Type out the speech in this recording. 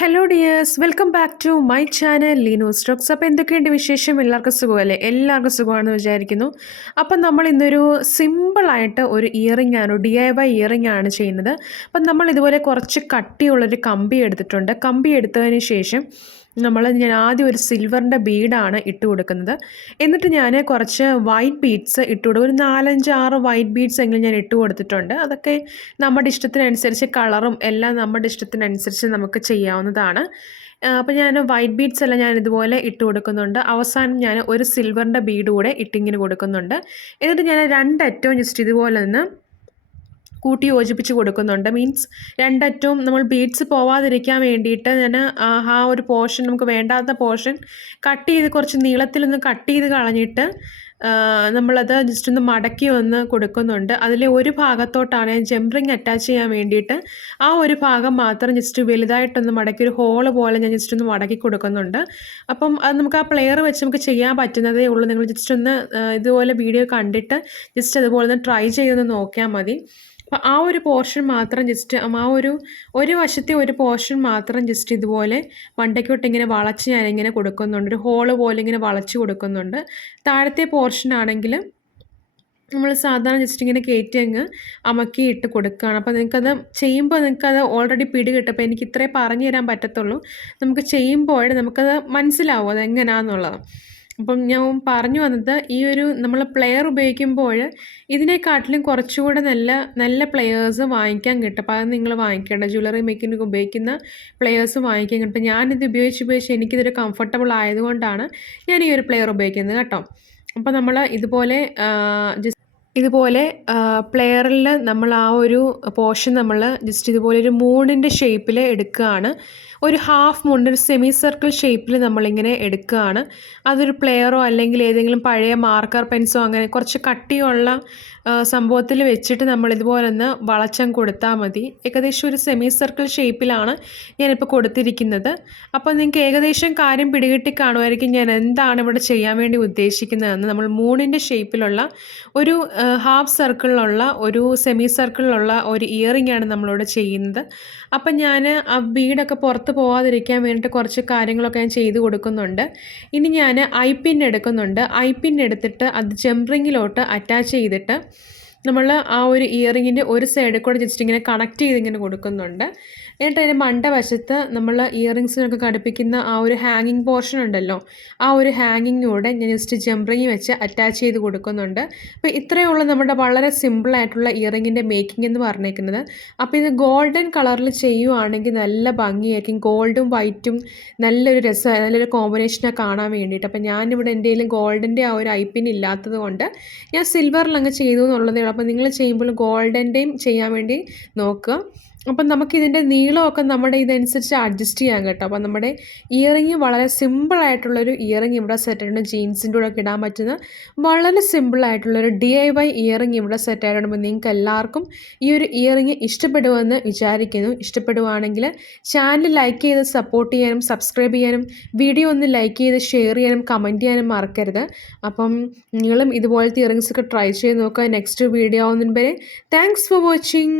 Hello dears, welcome back to my channel ലീനോ സ്റ്റോക്സ്. അപ്പോൾ എന്തൊക്കെയുണ്ട് വിശേഷം? എല്ലാവർക്കും സുഖമല്ലേ? എല്ലാവർക്കും സുഖമാണെന്ന് വിചാരിക്കുന്നു. അപ്പം നമ്മൾ ഇന്നൊരു സിമ്പിളായിട്ട് ഒരു ഇയറിംഗ് ആണ്, DIY ഇയറിംഗ് ആണ് ചെയ്യുന്നത്. അപ്പം നമ്മൾ ഇതുപോലെ കുറച്ച് കട്ടിയുള്ളൊരു കമ്പി എടുത്തിട്ടുണ്ട്. കമ്പി എടുത്തതിന് ശേഷം ഞാൻ ആദ്യം ഒരു സിൽവറിൻ്റെ ബീഡാണ് ഇട്ട് കൊടുക്കുന്നത്. എന്നിട്ട് ഞാൻ കുറച്ച് വൈറ്റ് ബീഡ്സ് ഇട്ട് കൊടുക്കും. ഒരു 4-5-6 വൈറ്റ് ബീഡ്സ് എങ്കിലും ഞാൻ ഇട്ട് കൊടുത്തിട്ടുണ്ട്. അതൊക്കെ നമ്മുടെ ഇഷ്ടത്തിനനുസരിച്ച് കളറും എല്ലാം നമ്മുടെ ഇഷ്ടത്തിനനുസരിച്ച് നമുക്ക് ചെയ്യാവുന്നതാണ്. അപ്പോൾ ഞാൻ വൈറ്റ് ബീഡ്സ് എല്ലാം ഞാൻ ഇതുപോലെ ഇട്ട് കൊടുക്കുന്നുണ്ട്. അവസാനം ഞാൻ ഒരു സിൽവറിൻ്റെ ബീഡ് കൂടെ ഇട്ടിങ്ങനെ കൊടുക്കുന്നുണ്ട്. എന്നിട്ട് ഞാൻ രണ്ടറ്റവും ജസ്റ്റ് ഇതുപോലെ നിന്ന് കൂട്ടി യോജിപ്പിച്ച് കൊടുക്കുന്നുണ്ട്. മീൻസ് രണ്ടറ്റവും നമ്മൾ ബീഡ്സ് പോവാതിരിക്കാൻ വേണ്ടിയിട്ട് ഞാൻ ആ ഒരു പോർഷൻ, നമുക്ക് വേണ്ടാത്ത പോർഷൻ കട്ട് ചെയ്ത് കുറച്ച് നീളത്തിലൊന്ന് കട്ട് ചെയ്ത് കളഞ്ഞിട്ട് നമ്മളത് ജസ്റ്റ് ഒന്ന് മടക്കി ഒന്ന് കൊടുക്കുന്നുണ്ട്. അതിലെ ഒരു ഭാഗത്തോട്ടാണ് ഞാൻ ജംപറിങ് അറ്റാച്ച് ചെയ്യാൻ വേണ്ടിയിട്ട് ആ ഒരു ഭാഗം മാത്രം ജസ്റ്റ് വലുതായിട്ടൊന്ന് മടക്കി ഒരു ഹോള് പോലെ ഞാൻ ജസ്റ്റ് ഒന്ന് മടക്കി കൊടുക്കുന്നുണ്ട്. അപ്പം അത് നമുക്ക് ആ പ്ലെയർ വെച്ച് നമുക്ക് ചെയ്യാൻ പറ്റുന്നതേ ഉള്ളൂ. നിങ്ങൾ ജസ്റ്റ് ഒന്ന് ഇതുപോലെ വീഡിയോ കണ്ടിട്ട് ജസ്റ്റ് അതുപോലെ ഒന്ന് ട്രൈ ചെയ്തൊന്ന് നോക്കിയാൽ മതി. അപ്പോൾ ആ ഒരു പോർഷൻ മാത്രം ജസ്റ്റ് ആ ഒരു വശത്തെ ഒരു പോർഷൻ മാത്രം ജസ്റ്റ് ഇതുപോലെ മണ്ടയ്ക്കോട്ട് ഇങ്ങനെ വളച്ച് ഞാനിങ്ങനെ കൊടുക്കുന്നുണ്ട്. ഒരു ഹോള് പോലെ ഇങ്ങനെ വളച്ച് കൊടുക്കുന്നുണ്ട്. താഴത്തെ പോർഷൻ ആണെങ്കിൽ നമ്മൾ സാധാരണ ജസ്റ്റ് ഇങ്ങനെ കയറ്റി അങ്ങ് അമക്കി ഇട്ട് കൊടുക്കുകയാണ്. അപ്പോൾ നിങ്ങൾക്കത് ചെയ്യുമ്പോൾ നിങ്ങൾക്കത് ഓൾറെഡി പിടി കിട്ടും. അപ്പോൾ എനിക്ക് ഇത്രേ പറഞ്ഞു തരാൻ പറ്റത്തുള്ളൂ. നമുക്ക് ചെയ്യുമ്പോൾ നമുക്കത് മനസ്സിലാവും അതെങ്ങനെയാണെന്നുള്ളത്. അപ്പം ഞാൻ പറഞ്ഞു വന്നത്, ഈ ഒരു നമ്മൾ പ്ലെയർ ഉപയോഗിക്കുമ്പോൾ ഇതിനെക്കാട്ടിലും കുറച്ചുകൂടെ നല്ല നല്ല പ്ലെയേഴ്സ് വാങ്ങിക്കാൻ കിട്ടും. അപ്പോൾ അത് നിങ്ങൾ വാങ്ങിക്കേണ്ട, ജ്വല്ലറി മേക്കിങ്ങിനൊക്കെ ഉപയോഗിക്കുന്ന പ്ലെയേഴ്സ് വാങ്ങിക്കാൻ കിട്ടും. ഞാനിത് ഉപയോഗിച്ച് എനിക്കിതൊരു കംഫർട്ടബിൾ ആയതുകൊണ്ടാണ് ഞാൻ ഈ ഒരു പ്ലെയർ ഉപയോഗിക്കുന്നത് കേട്ടോ. അപ്പോൾ നമ്മൾ ഇതുപോലെ പ്ലെയറിൽ നമ്മൾ ആ ഒരു പോർഷൻ നമ്മൾ ജസ്റ്റ് ഇതുപോലെ ഒരു മൂണിൻ്റെ ഷേപ്പിൽ എടുക്കുകയാണ്. ഒരു ഹാഫ് മൂണിൻ്റെ ഒരു സെമി സർക്കിൾ ഷേപ്പിൽ നമ്മളിങ്ങനെ എടുക്കുകയാണ്. അതൊരു പ്ലെയറോ അല്ലെങ്കിൽ ഏതെങ്കിലും പഴയ മാർക്കർ പെൻസോ അങ്ങനെ കുറച്ച് കട്ടിയുള്ള സംഭവത്തിൽ വെച്ചിട്ട് നമ്മൾ ഇതുപോലെ ഒന്ന് വളച്ചം കൊടുത്താൽ മതി. ഏകദേശം ഒരു സെമി സർക്കിൾ ഷേപ്പിലാണ് ഞാനിപ്പോൾ കൊടുത്തിരിക്കുന്നത്. അപ്പോൾ നിങ്ങൾക്ക് ഏകദേശം കാര്യം പിടികിട്ടി കാണുമായിരിക്കും ഞാൻ എന്താണ് ഇവിടെ ചെയ്യാൻ വേണ്ടി ഉദ്ദേശിക്കുന്നതെന്ന്. നമ്മൾ മൂണിൻ്റെ ഷേപ്പിലുള്ള ഒരു ഹാഫ് സർക്കിളിലുള്ള ഒരു സെമി സർക്കിളിലുള്ള ഒരു ഇയറിംഗ് ആണ് നമ്മളിവിടെ ചെയ്യുന്നത്. അപ്പം ഞാൻ ആ ബീഡൊക്കെ പുറത്ത് പോകാതിരിക്കാൻ വേണ്ടിയിട്ട് കുറച്ച് കാര്യങ്ങളൊക്കെ ഞാൻ ചെയ്ത് കൊടുക്കുന്നുണ്ട്. ഇനി ഞാൻ ഐ-പിൻ എടുക്കുന്നുണ്ട്. ഐ-പിൻ എടുത്തിട്ട് അത് ജംപറിങ്ങിലോട്ട് അറ്റാച്ച് ചെയ്തിട്ട് നമ്മൾ ആ ഒരു ഇയറിങ്ങിൻ്റെ ഒരു സൈഡിൽ കൂടെ ജസ്റ്റ് ഇങ്ങനെ കണക്ട് ചെയ്തിങ്ങനെ കൊടുക്കുന്നുണ്ട്. എന്നിട്ട് അതിൻ്റെ മണ്ടവശത്ത് നമ്മൾ ഇയറിങ്സിനൊക്കെ ഘടിപ്പിക്കുന്ന ആ ഒരു ഹാങ്ങിങ് പോർഷൻ ഉണ്ടല്ലോ, ആ ഒരു ഹാങ്ങിങ്ങൂടെ ഞാൻ ജസ്റ്റ് ജംപറിങ് വെച്ച് അറ്റാച്ച് ചെയ്ത് കൊടുക്കുന്നുണ്ട്. അപ്പോൾ ഇത്രയേ ഉള്ളൂ നമ്മുടെ വളരെ സിമ്പിളായിട്ടുള്ള ഇയറിങ്ങിൻ്റെ മേക്കിംഗ് എന്ന് പറഞ്ഞേക്കുന്നത്. അപ്പോൾ ഇത് ഗോൾഡൻ കളറിൽ ചെയ്യുവാണെങ്കിൽ നല്ല ഭംഗിയായിരിക്കും. ഗോൾഡും വൈറ്റും നല്ലൊരു രസമാണ്, നല്ലൊരു കോമ്പിനേഷനാണ് കാണാൻ വേണ്ടിയിട്ട്. അപ്പോൾ ഞാനിവിടെ എൻ്റെ കയ്യിൽ ഗോൾഡിൻ്റെ ആ ഒരു ഐ-പിൻ ഇല്ലാത്തത് കൊണ്ട് ഞാൻ സിൽവറിൽ അങ്ങ് ചെയ്തു എന്നുള്ളതേ ഉള്ളൂ. അപ്പോൾ നിങ്ങൾ ചെയ്യുമ്പോൾ ഗോൾഡൻ്റെയും ചെയ്യാൻ വേണ്ടി നോക്കുക. അപ്പം നമുക്കിതിൻ്റെ നീളമൊക്കെ നമ്മുടെ ഇതനുസരിച്ച് അഡ്ജസ്റ്റ് ചെയ്യാൻ കേട്ടോ. അപ്പോൾ നമ്മുടെ ഇയറിങ് വളരെ സിമ്പിളായിട്ടുള്ളൊരു ഇയറിങ് ഇവിടെ സെറ്റ് ആയിട്ടുണ്ട്. ജീൻസിൻ്റെ കൂടെ ഒക്കെ ഇടാൻ പറ്റുന്ന വളരെ സിമ്പിളായിട്ടുള്ളൊരു DIY ഇയറിങ് ഇവിടെ സെറ്റ് ആയിട്ടുണ്ട്. അപ്പോൾ നിങ്ങൾക്ക് എല്ലാവർക്കും ഈ ഒരു ഇയറിങ് ഇഷ്ടപ്പെടുമെന്ന് വിചാരിക്കുന്നു. ഇഷ്ടപ്പെടുവാണെങ്കിൽ ചാനൽ ലൈക്ക് ചെയ്ത് സപ്പോർട്ട് ചെയ്യാനും സബ്സ്ക്രൈബ് ചെയ്യാനും വീഡിയോ ഒന്ന് ലൈക്ക് ചെയ്ത് ഷെയർ ചെയ്യാനും കമൻറ്റ് ചെയ്യാനും മറക്കരുത്. അപ്പം നിങ്ങളും ഇതുപോലത്തെ ഇയറിങ്സൊക്കെ ട്രൈ ചെയ്ത് നോക്കുക. നെക്സ്റ്റ് വീഡിയോ ആവുന്നതിന് വരെ താങ്ക്സ് ഫോർ വാച്ചിങ്.